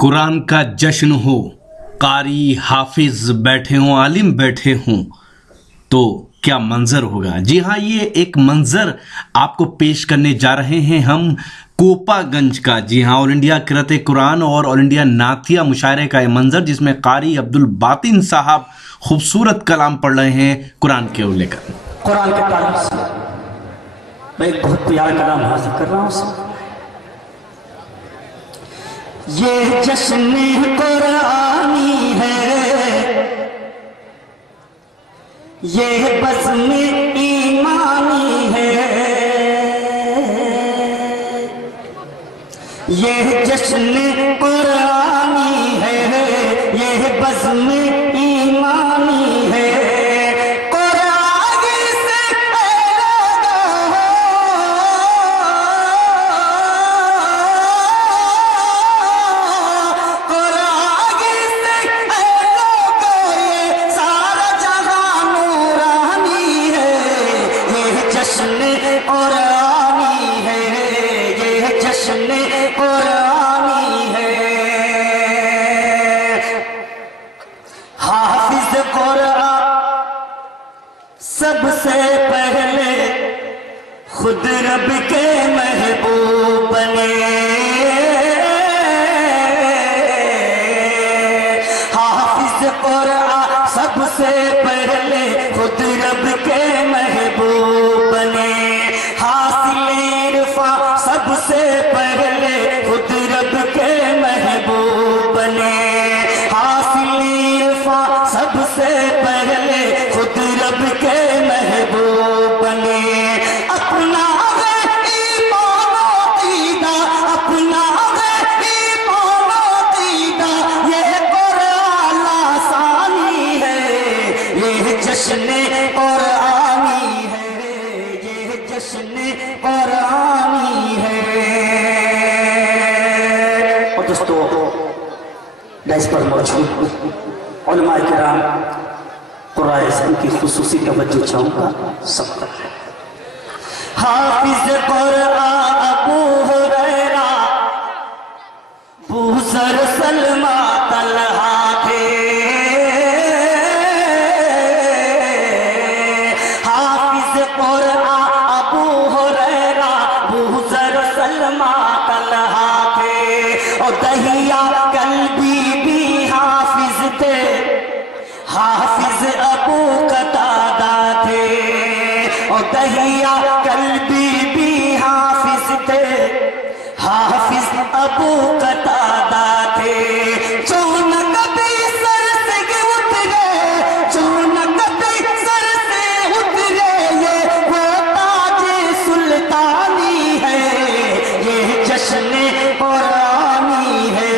कुरान का जश्न हो, कारी हाफिज बैठे हों, आलिम बैठे हों, तो क्या मंजर होगा। जी हाँ, ये एक मंजर आपको पेश करने जा रहे हैं हम कोपागंज का। जी हाँ, ऑल इंडिया क़िराअत कुरान और ऑल इंडिया नातिया मुशायरे का ये मंजर, जिसमें कारी अब्दुल बातिन साहब खूबसूरत कलाम पढ़ रहे हैं कुरान के लेकर। कुरान के ताल्लुक से मैं एक बहुत प्यारा कलाम हासिल कर रहा हूँ। ये जश्न कुरानी है, ये बज़्म ईमानी है, ये जश्न कुरानी है, ये बज़्म ईमानी है। सबसे पहले खुद रब के महबूब बने, हाफिज कुरान सबसे पहले खुद रब के महबूब बने, हासिल इरफा सबसे पहले खुद रब के महबूब बने, हासिल इरफा सबसे पहले खुद रब के महबूब बने। अपना ईमान अक़ीदा, अपना ईमान अक़ीदा, ये कुरान आसानी है, ये जश्न कुरानी है, ये जश्न कुरानी है। और दोस्तों, डाइस पर मौजूद उलमाए किराम कुरान की खुसूसी तवज्जो चाहूंगा सब तक है। हाफिज कुरान अबू हुरैरा बूसर सलमा तलहा थे, हाफिज कुरान अबू हुरैरा बूसर सलमा तलहा थे, और दहिया कल्बी भी हाफिज थे, हाफिज अबू कतादा थे, और दहिया कल्बी भी हाफिज थे, हाफिज अबू कतादा थे। जो न कभी सर से उतरे, जो न कभी सर से उतरे, ये वो ताज सुल्तानी है, ये जश्न कुरानी है,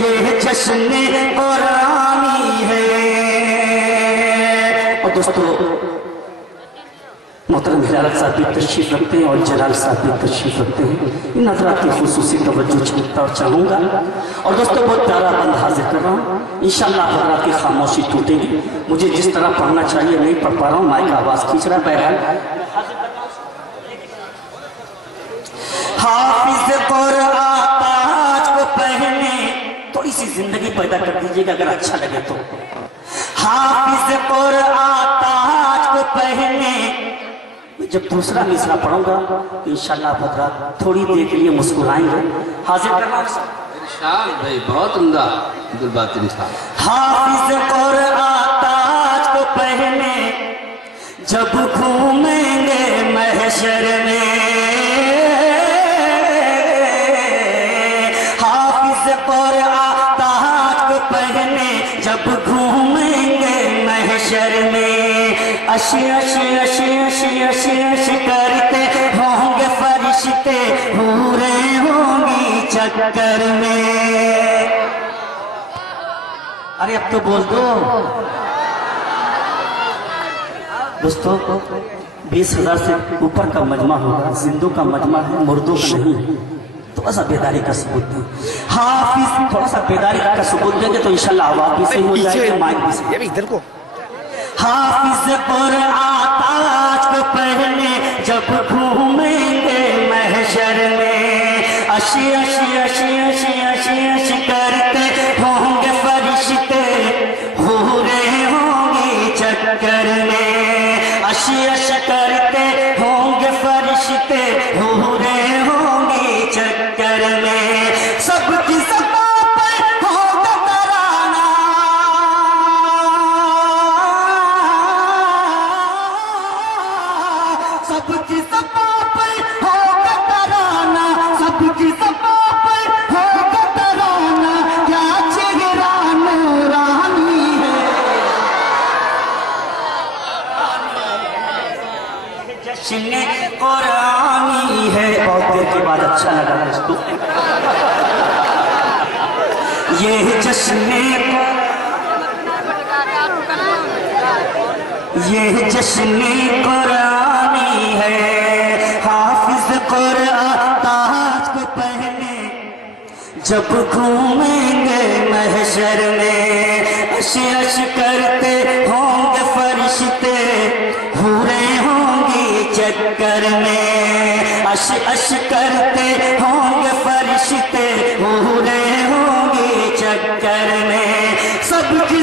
ये जश्न कुरानी है। दोस्तों, मोहतरम हिलाल साहब भी तशरीफ रखते हैं और जलाल साहब भी तशरीफ रखते हैं। इन हज़रात की खुसूसी तवज्जो चाहूँगा। और दोस्तों, बहुत प्यारा बंद हाजिर कर रहा हूँ, इंशाअल्लाह हज़रात की खामोशी टूटेगी। मुझे जिस तरह पढ़ना चाहिए नहीं पढ़ पा रहा हूँ, माइक आवाज़ खींच रहा है। बहरहाल, हाफिज कुरान ताज को पहने, थोड़ी सी जिंदगी पैदा कर दीजिएगा अगर अच्छा लगे तो। हाफिज कुरान ताज को पहने, जब दूसरा मिसरा पढ़ूंगा तो इंशाअल्लाह हज़रात थोड़ी देर के लिए मुस्कुराएंगे। हाजिर करना इरशाद भाई, बहुत उम्दा अब्दुल बातिन साहब। हाफिज कुरान ताज को पहने, जब घूमेंगे महशर में, हाफिज कुरान ताज को पहने, जब घूमेंगे महशर में, अशी अशी अशी अशी अशी अशी करते होंगे फरिश्ते, हूरे होंगी चक्कर में। अरे अब तो बोल दो दोस्तों। 20,000 से ऊपर का मजमा होगा, जिंदों का मजमा है, मुर्दों का नहीं। थोड़ा सा बेदारी का सबूत दें। हाफिज थोड़ा सा बेदारी का सबूत देंगे तो इंशाल्लाह आवाज भी सही हो जाएगी, माइक भी सही। इधर को हाफिज कुरान ताज को पहने, जब घूमेंगे महशर में, अशी अशी अशी अशी अशी अशी कर ये जश्न कुरानी है, हाफिज कुरान ताज को पहने जब घूमेंगे महशर में, अश अश करते होंगे फरिश्ते, हूरें होंगी चक्कर में, अश अश करते होंगे फरिश्ते, हूरें होंगी चक्कर में, सबकी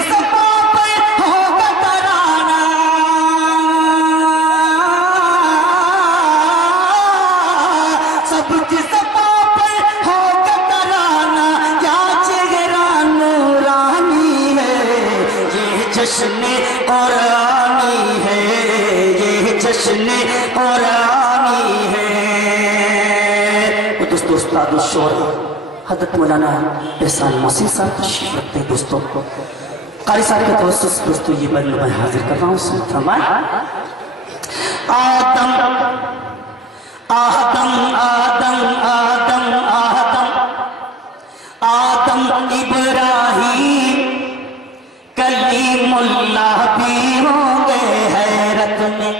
जश्न कुरानी है, ये जश्न कुरानी है। दोस्तों उस्ताद शोरा हज़रत मौलाना एहसान मसीह साहब तशरीफ रखते हैं। दोस्तों कारी साहब के तवज्जो से दोस्तों ये बयान मैं हाजिर कर रहा हूँ। सुन फरमाएं। आदम आदम आदम आदम आदम आदम इब्राहीम कलीमुल्लाह भी होंगे हैरत में।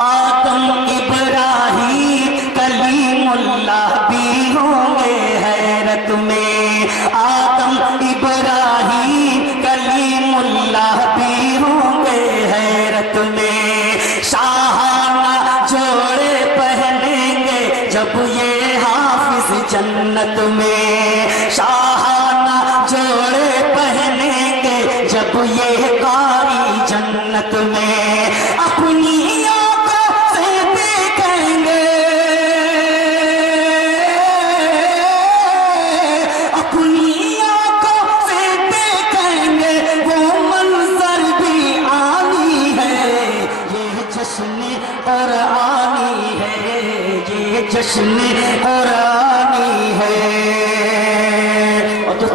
आदम इब्राहीम कलीमुल्लाह भी होंगे हैरत में, आदम इब्राहीम कलीमुल्लाह भी होंगे हैरत में, शाहाना जोड़े पहनेंगे जब ये हाफिज जन्नत में, शाहाना जोड़े पहनेंगे जब ये कारी जन्नत में, अपनी आंखों से देखेंगे, अपनी आंखों से देखेंगे वो मंजर भी आनी है, ये जश्न कुरानी है, ये जश्न कुरानी है।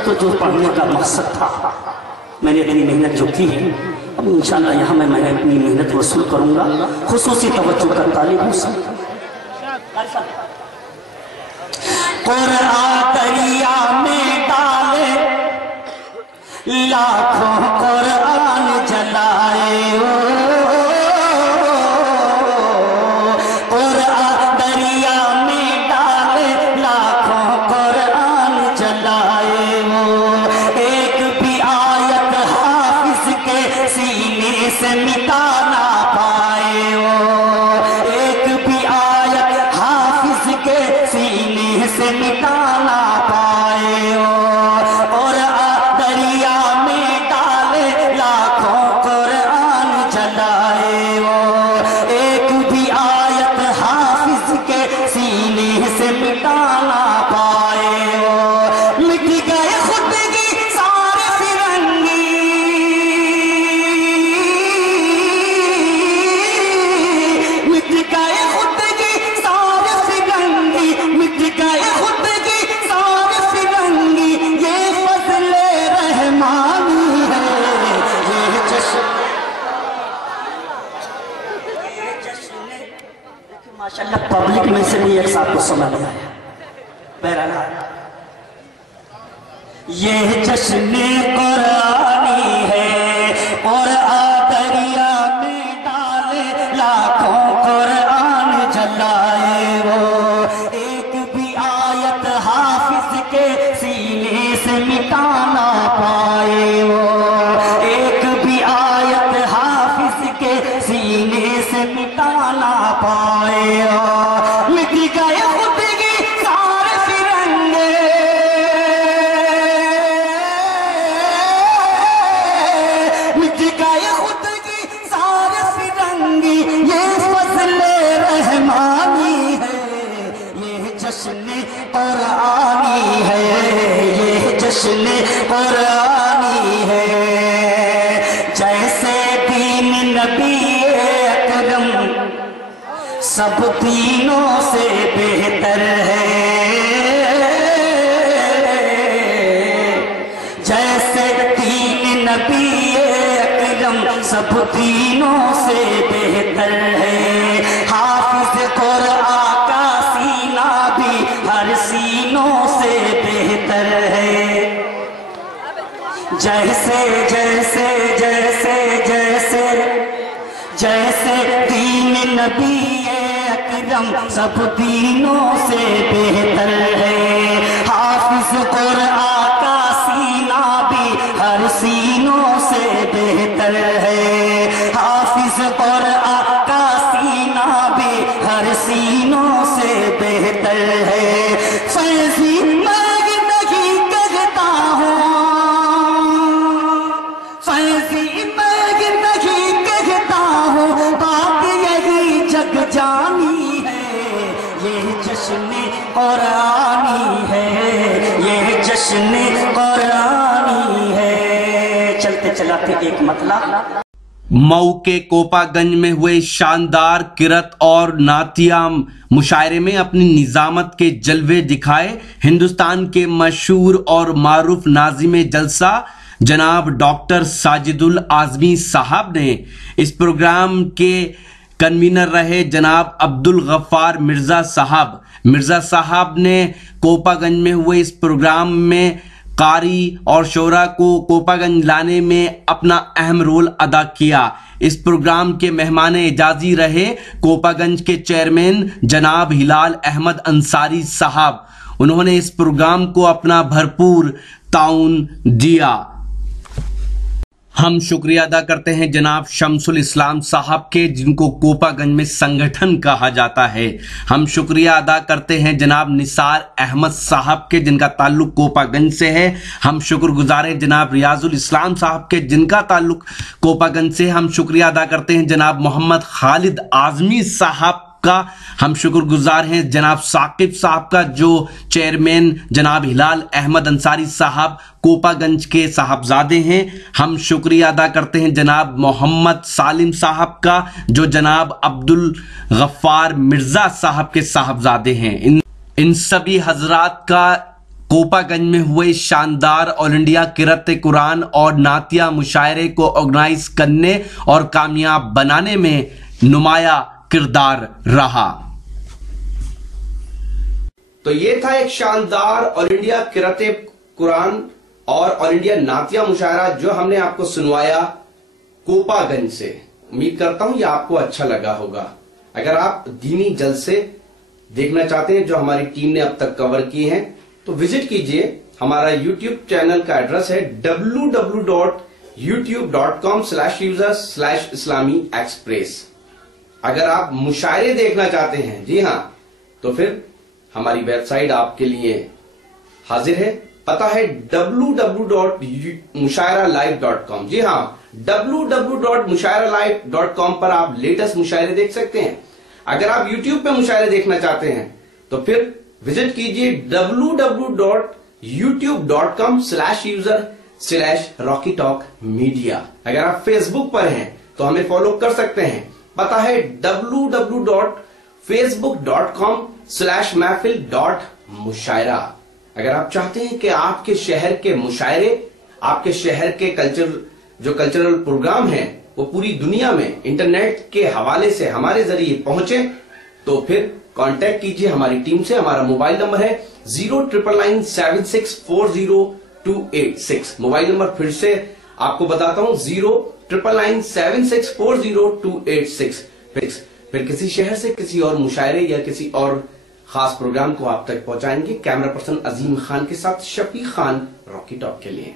तो जो पढ़ने का मकसद था मैंने अपनी मेहनत जो की है, अब इंशाअल्लाह यहाँ मैं अपनी मेहनत वसूल करूँगा। खुसूसी तवज्जो का तालिब हूँ। कुरान दरिया में डाले लाखों कुरान जलाए, कुरान दरिया में डाले लाखों कुरान जलाए, से मिटा ना पाए वो, एक भी आयत हाफिज के सीने से मिटा ना पाए वो, और दरिया में डाले लाखों कुरान जलाए वो, एक भी आयत हाफिज के सीने से मिटा ना पाए वो, मिट गए खुद की सारे फिरंगी, माशाअल्लाह पब्लिक में से भी एक साथ को समझ में आया। बहरहाल ये जश्न कुरानी है, और दरिया में डाले लाखों कुरान जलाए वो, एक भी आयत हाफिज के सीने से मिटा ना पाए वो, एक भी आयत हाफिज के सीने से मिटा ना पाए, मिट गए खुद की सारे फिरंगे, मिट गए खुद की सारे फिरंगी, ये फज़ल रहमानी है, ये जश्न कुरानी है, ये जश्न कुरानी है। जैसे दीन नबी अकरम सब दीनों से बेहतर है, जैसे दीन नबी अकरम सब दीनों से बेहतर है, हाफिज कुरान का सीना भी भी हर सीनों से बेहतर है। जैसे जैसे जैसे जैसे जैसे दीन नबी अकरम सब दीनों से बेहतर है। हाफिज कुरआन का सीना भी हर सीनों से बेहतर है। हाफिज कुरआन का सीना भी हर सीनों से बेहतर है। फैज़ी मैं नहीं कहता हूँ, फैज़ी मैं नहीं कहता हूँ, बात यही जग जानी है। ये जश्न कुरानी है, ये जश्न कुरानी है। चलते चलाते एक मतलब मऊ के कोपागंज में हुए शानदार किरत और नातिया मुशायरे में अपनी निजामत के जलवे दिखाए हिंदुस्तान के मशहूर और मारूफ नाज़िम जलसा जनाब डॉक्टर साजिदुल आज़मी साहब ने। इस प्रोग्राम के कन्वीनर रहे जनाब अब्दुल गफ्फार मिर्जा साहब ने कोपागंज में हुए इस प्रोग्राम में कारी और शोरा को कोपागंज लाने में अपना अहम रोल अदा किया। इस प्रोग्राम के मेहमान एजाजी रहे कोपागंज के चेयरमैन जनाब हिलाल अहमद अंसारी साहब। उन्होंने इस प्रोग्राम को अपना भरपूर ताउन दिया। हम शुक्रिया अदा करते हैं जनाब शमसुल इस्लाम साहब के, जिनको कोपागंज में संगठन कहा जाता है। हम शुक्रिया अदा करते हैं जनाब निसार अहमद साहब के, जिनका ताल्लुक कोपागंज से है। हम शुक्रगुजार हैं जनाब रियाजुल इस्लाम साहब के, जिनका ताल्लुक कोपागंज से। हम शुक्रिया अदा करते हैं जनाब मोहम्मद खालिद आजमी साहब का। हम शुक्रगुजार हैं जनाब साकिब साहब का, जो चेयरमैन जनाब हिलाल अहमद अंसारी साहब कोपागंज के साहबजादे हैं। हम शुक्रिया अदा करते हैं जनाब मोहम्मद सालिम साहब का, जो जनाब अब्दुल गफ्फार मिर्जा साहब के साहबजादे हैं। इन सभी हजरात का कोपागंज में हुए शानदार ऑल इंडिया किरत कुरान और नातिया मुशायरे को ऑर्गेनाइज करने और कामयाब बनाने में नुमाया किरदार रहा। तो ये था एक शानदार ऑल इंडिया किरते कुरान और ऑल इंडिया नातिया मुशायरा जो हमने आपको सुनवाया कोपागंज से। उम्मीद करता हूं ये आपको अच्छा लगा होगा। अगर आप दीनी जलसे देखना चाहते हैं जो हमारी टीम ने अब तक कवर किए हैं तो विजिट कीजिए। हमारा यूट्यूब चैनल का एड्रेस है www.youtube.com/user/islami-express। अगर आप मुशायरे देखना चाहते हैं, जी हां, तो फिर हमारी वेबसाइट आपके लिए हाजिर है। पता है www.mushairalive.com। जी हां, www.mushairalive.com पर आप लेटेस्ट मुशायरे देख सकते हैं। अगर आप YouTube पे मुशायरे देखना चाहते हैं तो फिर विजिट कीजिए www.youtube.com/user/rockytalkmedia। अगर आप फेसबुक पर हैं तो हमें फॉलो कर सकते हैं। पता है www.facebook.com/महफिल.मुशायरा। अगर आप चाहते हैं कि आपके शहर के मुशायरे, आपके शहर के कल्चरल प्रोग्राम हैं वो पूरी दुनिया में इंटरनेट के हवाले से हमारे जरिए पहुंचे, तो फिर कांटेक्ट कीजिए हमारी टीम से। हमारा मोबाइल नंबर है 09997640286। मोबाइल नंबर फिर से आपको बताता हूं, 09997640286। फिर किसी शहर से किसी और मुशायरे या किसी और खास प्रोग्राम को आप तक पहुंचाएंगे कैमरा पर्सन अजीम खान के साथ शफी खान रॉकी टॉक के लिए।